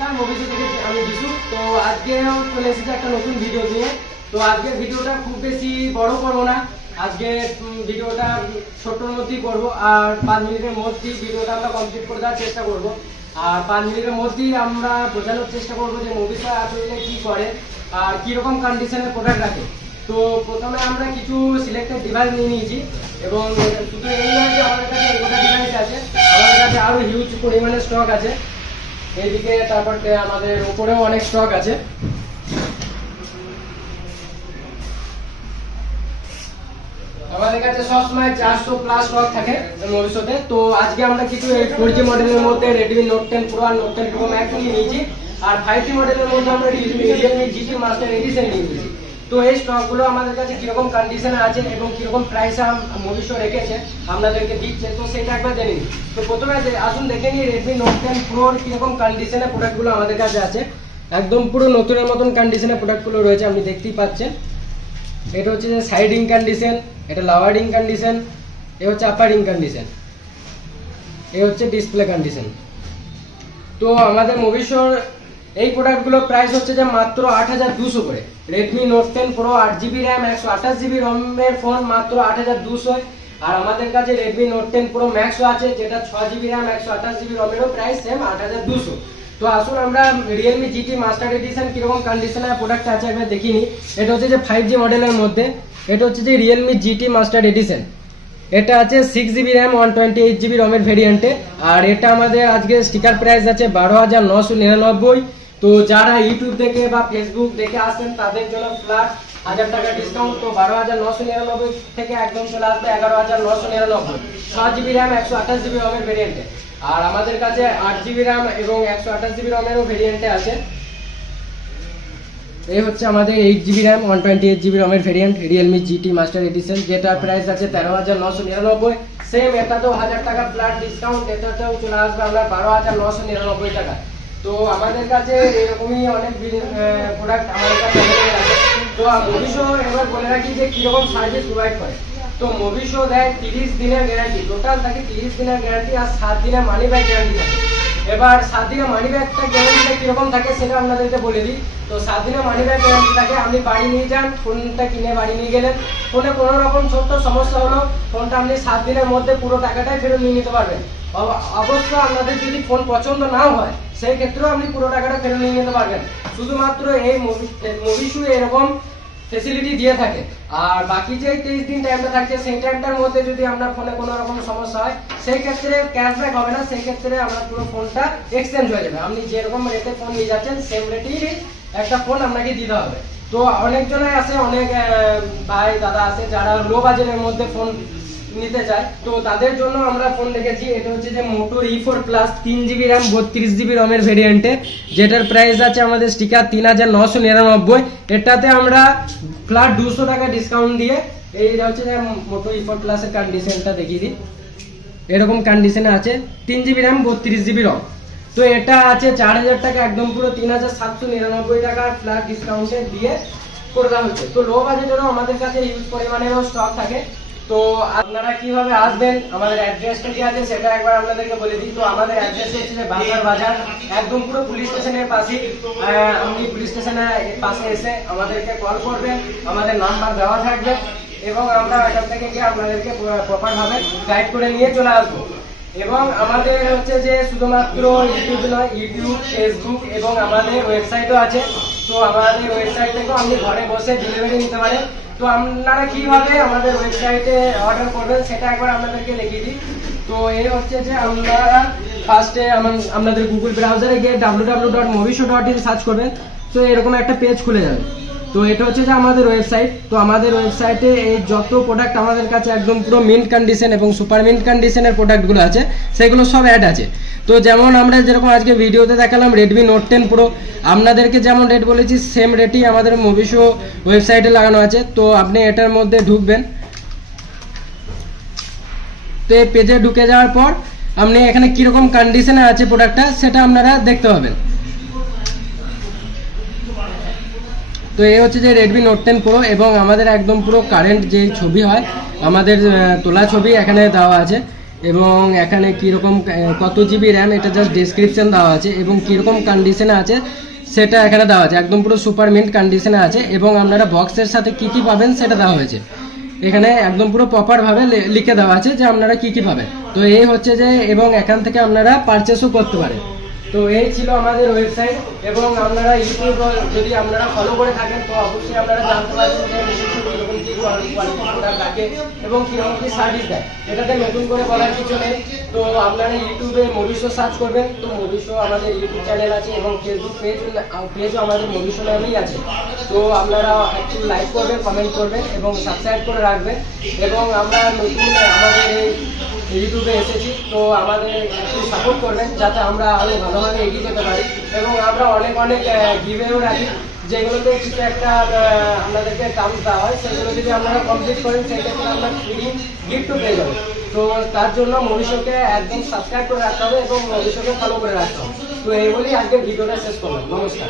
নমস্কার, মুভি থেকে আমি বিশু। তো আজকে চলে এসেছি একটা নতুন ভিডিও নিয়ে। তো আজকের ভিডিওটা খুব বেশি বড় করবো না, আজকে ভিডিওটা ছোট্টর মধ্যেই করবো। আর 5 মিনিটের মধ্যেই ভিডিওটা আমরা কমপ্লিট করে দেওয়ার চেষ্টা করবো। আর 5 মিনিটের মধ্যেই আমরা বোঝানোর চেষ্টা করবো যে মুভিটা আসলে কি করে আর কিরকম কন্ডিশনের প্রোডাক্ট রাখে। তো প্রথমে আমরা কিছু সিলেক্টেড ডিভাইস নিয়ে নিয়েছি এবং শুধু এই নয় যে আমাদের কাছে এই গোটা ডিভাইস আছে, আমাদের কাছে আরও হিউজ পরিমাণে স্টক আছে এইদিকে। তারপর আমাদের উপরেও অনেক স্টক আছে। আমাদের কাছে সবসময় 400+ স্টক থাকে ভবিষ্যতে। তো আজকে আমরা কিছু 4G মডেলের মধ্যে Redmi Note 10 Pro আর Note 10 Pro Max নিয়ে নিয়েছি। আর 5G মডেলের মধ্যে আমরা Realme GT Master Edition নিয়ে নিয়েছি। তো এই স্টকগুলো আমাদের কাছে কিরকম কন্ডিশনে আছে এবং কিরকম প্রাইসে ভবিষ্যৎ রেখেছে আপনাদেরকে দিচ্ছে, তো সেটা একবার জেনে নিই। তো প্রথমে আসুন দেখে নিই Redmi Note 10 Pro কিরকম কন্ডিশনে প্রোডাক্টগুলো আমাদের কাছে আছে। একদম পুরো নতুনের মতন কন্ডিশনে প্রোডাক্টগুলো রয়েছে, আপনি দেখতেই পাচ্ছেন। এটা হচ্ছে যে সাইডিং কন্ডিশন, এটা লাওয়ারিং কন্ডিশন, এ হচ্ছে আপারিং কন্ডিশন, এ হচ্ছে ডিসপ্লে কন্ডিশন। তো আমাদের ভবিষ্যৎ এই প্রোডাক্টগুলো প্রাইস হচ্ছে যে মাত্র 8200 করে। Redmi Note 10 Pro 8GB RAM 128GB ROM এর ফোন মাত্র 8200। আর আমাদের কাছে Redmi Note 10 Pro Max আছে যেটা 6GB RAM 128GB ROM এরও প্রাইস সেম 8200। তো আসুন আমরা Realme GT Master Edition কিরকম কন্ডিশনের প্রোডাক্ট আছে একবার দেখি নি। এটা হচ্ছে যে 5G মডেলের মধ্যে, এটা হচ্ছে যে Realme GT Master Edition। এটা আছে 6GB RAM 128GB ROM এর ভেরিয়েন্টে। আর এটা আমাদের আজকে স্টিকার প্রাইস আছে 12999। তো যারা ইউটিউব দেখে বা ফেসবুক দেখে আসেন তাদের জন্য ফ্ল্যাট 1000 টাকা ডিসকাউন্ট। তো 12999 থেকে একদম চলে আসবে 11999। 6GB RAM 128GB ROM এর ভেরিয়েন্টে। আর আমাদের কাছে 8GB RAM এবং 128GB ROM এরও ভেরিয়েন্টে আছে। এই হচ্ছে আমাদের 8GB RAM 128GB ROM এর variant Realme GT Master Edition, যেটার প্রাইস আছে 13999। সেম এটাতেও 1000 টাকা ফ্ল্যাট ডিসকাউন্ট, এটাতেও চলে আসবে আমরা 12999 টাকা। তো আমাদের কাছে এরকমই অনেক প্রোডাক্ট আমাদের কাছে আছে। তো ভবিষ্যৎ এবার বলে রাখি যে কিরকম সার্ভিস প্রোভাইড করে। তো ভবিষ্যৎ দেয় 30 দিনের গ্যারান্টি, টোটাল থাকে 30 দিনের গ্যারান্টি আর 7 দিনের মানি ব্যাক গ্যারান্টি থাকে। এবার 7 দিনের মানি ব্যাকটা গ্যারান্টিটা কিরকম থাকে সেটা আপনাদেরকে বলে দিই। তো 7 দিনের মানি ব্যাক গ্যারান্টি থাকে, আপনি বাড়ি নিয়ে যান, ফোনটা কিনে বাড়ি নিয়ে গেলেন, ফোনে কোনো রকম ছোট্ট সমস্যা হলো, ফোনটা আপনি 7 দিনের মধ্যে পুরো টাকাটাই ফেরত নিয়ে নিতে পারবেন। অবশ্য আপনাদের যদি ফোন পছন্দ নাও হয় সেই ক্ষেত্রেও আপনি পুরো টাকাটা ফেরত নিয়ে নিতে পারবেন। শুধুমাত্র এই মুভিশু এরকম ফেসিলিটি দিয়ে থাকে। আর বাকি যে 23 দিন টাইমটা থাকছে সেই টাইমটার মধ্যে যদি আপনার ফোনে কোনো রকম সমস্যা হয় সেই ক্ষেত্রে ক্যাশব্যাক হবে না, সেই ক্ষেত্রে আপনার পুরো ফোনটা এক্সচেঞ্জ হয়ে যাবে। আপনি যেরকম রেটে ফোন নিয়ে যাচ্ছেন সেম রেটেই একটা ফোন আপনাকে দিতে হবে। তো অনেকজনে আছে, অনেক ভাই দাদা আছে যারা লো বাজেটের মধ্যে ফোন নিতে চায়, তো তাদের জন্য আমরা ফোন রেখেছি। এটা হচ্ছে যে Moto E4 Plus 3GB RAM 32GB ROM এর ভেরিয়েন্টে, যেটার প্রাইস আছে আমাদের স্টিকার 3999। এটাতে আমরা ফ্ল্যাট 200 টাকা ডিসকাউন্ট দিয়ে এই হচ্ছে যে Moto E4 Plus এর কন্ডিশনটা দেখিয়ে দিই। এরকম কন্ডিশনে আছে 3GB RAM 32GB ROM। তো এটা আছে 4000 টাকা, একদম পুরো 3799 টাকা ফ্ল্যাট ডিসকাউন্টে দিয়ে করে দেওয়া হচ্ছে। তো লো বাজেটেরও আমাদের কাছে হিউজ পরিমাণেরও স্টক থাকে। তো আপনারা কিভাবে আসবেন, আমাদের অ্যাড্রেসটা কি আছে সেটা একবার আপনাদেরকে বলে দিই। তো আমাদের অ্যাড্রেস হচ্ছে যে বাজার বাজার, একদম পুরো পুলিশ স্টেশনের পাশে। আপনি পুলিশ স্টেশনের পাশে এসে আমাদেরকে কল করবেন, আমাদের নাম্বার দেওয়া থাকবে এবং আমরা এখান থেকে গিয়ে আপনাদেরকে প্রপারভাবে গাইড করে নিয়ে চলে আসবো। এবং আমাদের হচ্ছে যে শুধুমাত্র ইউটিউব নয়, ইউটিউব, ফেসবুক এবং আমাদের ওয়েবসাইটও আছে। তো আমাদের ওয়েবসাইট থেকেও আপনি ঘরে বসে ডেলিভারি নিতে পারেন। তো আপনারা কিভাবে আমাদের ওয়েবসাইটে অর্ডার করবেন সেটা একবার আপনাদেরকে দেখিয়ে দিই। তো এই হচ্ছে যে আপনারা ফার্স্টে আপনাদের গুগল ব্রাউজারে গিয়ে www.movishow.in সার্চ করবেন। তো এরকম একটা পেজ খুলে যাবে। তো এটা হচ্ছে যে আমাদের ওয়েবসাইট। তো আমাদের ওয়েবসাইটে এই যত প্রোডাক্ট আমাদের কাছে একদম পুরো মিন্ট কন্ডিশন এবং সুপার মিন্ট কন্ডিশনের প্রোডাক্টগুলো আছে সেগুলো সব অ্যাড আছে। তো যেমন আমরা যেরকম আজকে ভিডিওতে দেখালাম Redmi Note 10 Pro, আপনাদেরকে যেমন রেট বলেছি সেম রেটই আমাদের মুভিশো ওয়েবসাইটে লাগানো আছে। তো আপনি এটার মধ্যে ঢুকবেন। তো এই পেজে ঢুকে যাওয়ার পর আপনি এখানে কীরকম কন্ডিশনে আছে প্রোডাক্টটা সেটা আপনারা দেখতে পাবেন। তো এই হচ্ছে যে Redmi Note 10 Pro এবং আমাদের একদম পুরো কারেন্ট যে ছবি হয় আমাদের তোলা ছবি এখানে দেওয়া আছে। এবং এখানে কীরকম কত জিবি র্যাম এটা জাস্ট ডেসক্রিপশন দেওয়া আছে, এবং কীরকম কন্ডিশনে আছে সেটা এখানে দেওয়া আছে, একদম পুরো সুপার মিন্ট কন্ডিশনে আছে। এবং আপনারা বক্সের সাথে কি কি পাবেন সেটা দেওয়া হয়েছে, এখানে একদম পুরো প্রপারভাবে লিখে দেওয়া আছে যে আপনারা কি কি পাবেন। তো এই হচ্ছে যে, এবং এখান থেকে আপনারা পারচেসও করতে পারেন। তো এই ছিল আমাদের ওয়েবসাইট, এবং আপনারা ইউটিউব যদি আপনারা ফলো করে থাকেন তো অবশ্যই আপনারা জানতে পারবেন যে কীরকম কী কোয়ালিটি প্রোডাক্ট রাখে এবং কীরকম কী সার্ভিস দেয়। এটাতে নতুন করে বলার কিছু নেই। তো আপনারা ইউটিউবে মরিশো সার্চ করবেন, তো মরিশো আমাদের ইউটিউব চ্যানেল আছে এবং ফেসবুক পেজও আমাদের মরিশো নামেই আছে। তো আপনারা একটু লাইক করবেন, কমেন্ট করবেন এবং সাবস্ক্রাইব করে রাখবেন। এবং আমরা নতুন আমাদের এই ইউটিউবে এসেছি, তো আমাদের একটু সাপোর্ট করবেন যাতে আমরা আরও ভালোভাবে এগিয়ে যেতে পারি। এবং আমরা অনেক গিভওয়েও রাখি, যেগুলোতে কিছু একটা আপনাদেরকে টার্মস দেওয়া হয়, সেগুলো যদি আপনারা কমপ্লিট করেন সেক্ষেত্রে আমরা ফ্রি গিফটও পেয়ে যাবো। তো তার জন্য মরিশোকে একদম সাবস্ক্রাইব করে রাখতে হবে এবং মরিশোকে ফলো করে রাখতে হবে। তো এই বলেই আজকে ভিডিওটা শেষ করলাম। নমস্কার।